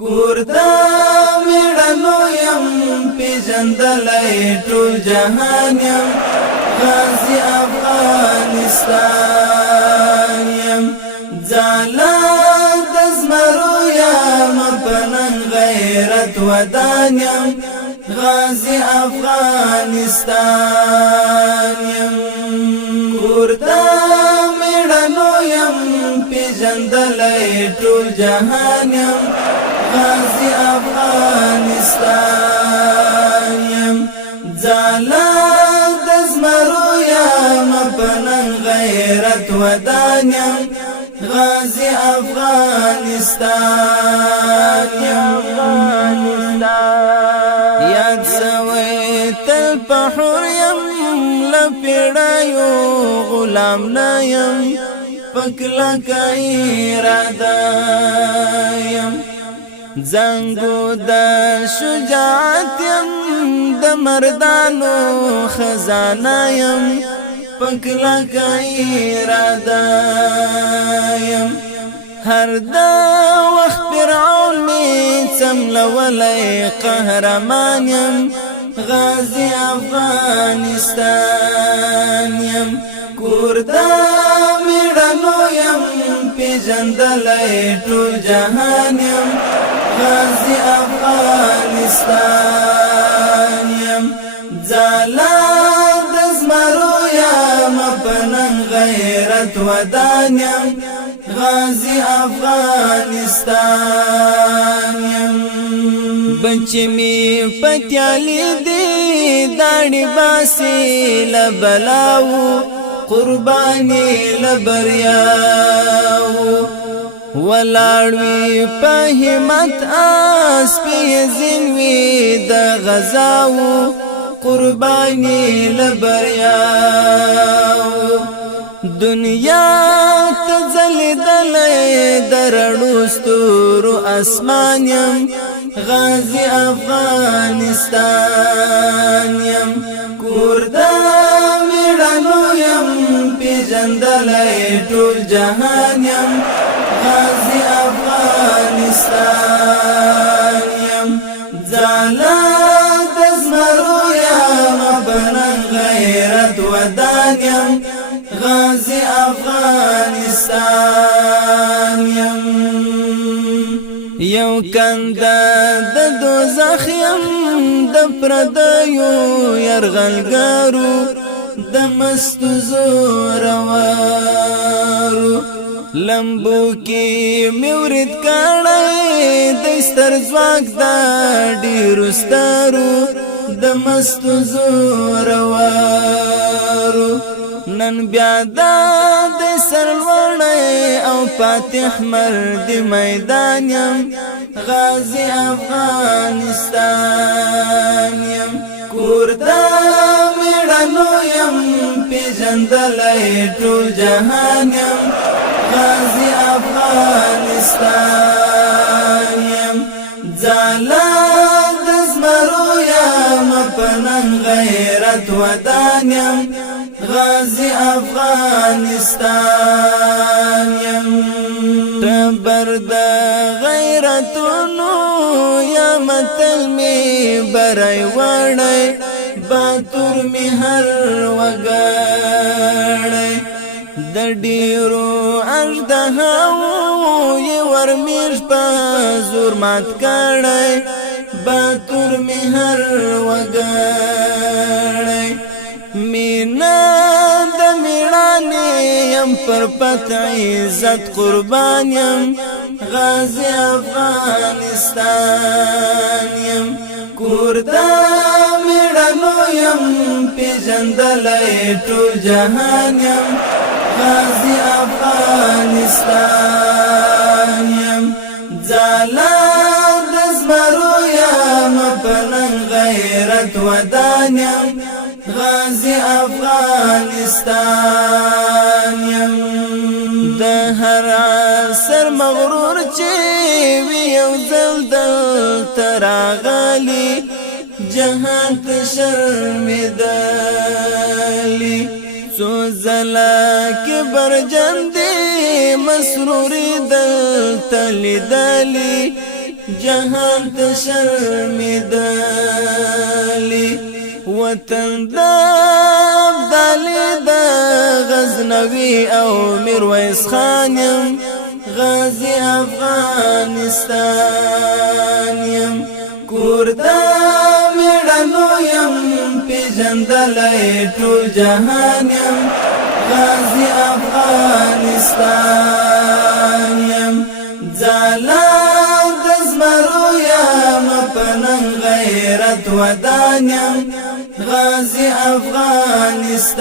کوردا میړنو یم پیژندلای ټول جهان یم غازی افغانستان یم ځاله د زمرو یم پنن غیرت ودان یم غازی افغانستان یم کوردا میړنو یم پیژندلای ټول جهان یم غازی افغانستان یم ځاله د زمرو یم پنن غیرت ودان یم غازی افغانستان یم یاد سوی تل پحور یم لپیڑایو غلام نایم پکلا کئی رادا یم زنگو دا شجاعت یم د مردانو خزانه یم پکلا کئی رادا یم هر دا وقت فرعون می څملولی قهرمان یم غازی افغانستان یم کوردا میړنو یم پیژندلای ټول جهان یم غازی افغانستان یم ځاله د زمرو یم پنن غیرت ودان یم غازی افغانستان یم بچی می پتیالی دی داڑی باسی لبلاو قربانی لبریاو ولاړوی په همت آس پی زینوی د غزاو قربانی لبریاو دنیا تزلیدلی درړو ستورو اسمان یم غازی افغانستان یم کوردا میړنو یم پیژندلای ټول جهان یم غازی افغانستان یم ځاله د زمرو یم پنن غیرت ودان یم غازی افغانستان یم یو کنده د دوزخ یم د پردیو یرغلګرو د مستو زورورو لمبو کې میورید کړی د ستر ځواک د ډیرو سترو د مستو زورورو نن بیا د سرلوړی او فاتح مرد میدان یم غازی افغانستان یم کوردا میړنو یم پیژندلای ټول جهان یم غازی افغانستان یم ځاله د زمرو یم پنن غیرت ودان یم غازی افغانستان یم تبر د غیرتونو یا متل می برای وړی باتور می هر وګړی د ډیرو اژدهاو یې ورمیش په زور مات کړی باتور می هر وګړی مینا د میړانې یم پر پت عزت قربان یم غازی افغانستان یم کوردا میړنو یم پیژندلای ټول جهان یم غازی افغانستان یم ځاله د زمرو یم پنن غیرت ودان یم غازی افغانستان یم د هر عصر مغرور چې وی یو ځل دلته راغلی جهان ته شرمېدلی څو ځله کبرجن دی مسروری دلته لیدلی جهان ته شرمېدلي وطن د ابدالي د غزنوي او میرویس خان یم غازی افغانستان یم کور د میړنو یم پیژندلی ټول جهان یم غازی افغانستان یم ځاله د زمرو یم په ننګ غیرت ودان یم غازی افغانستان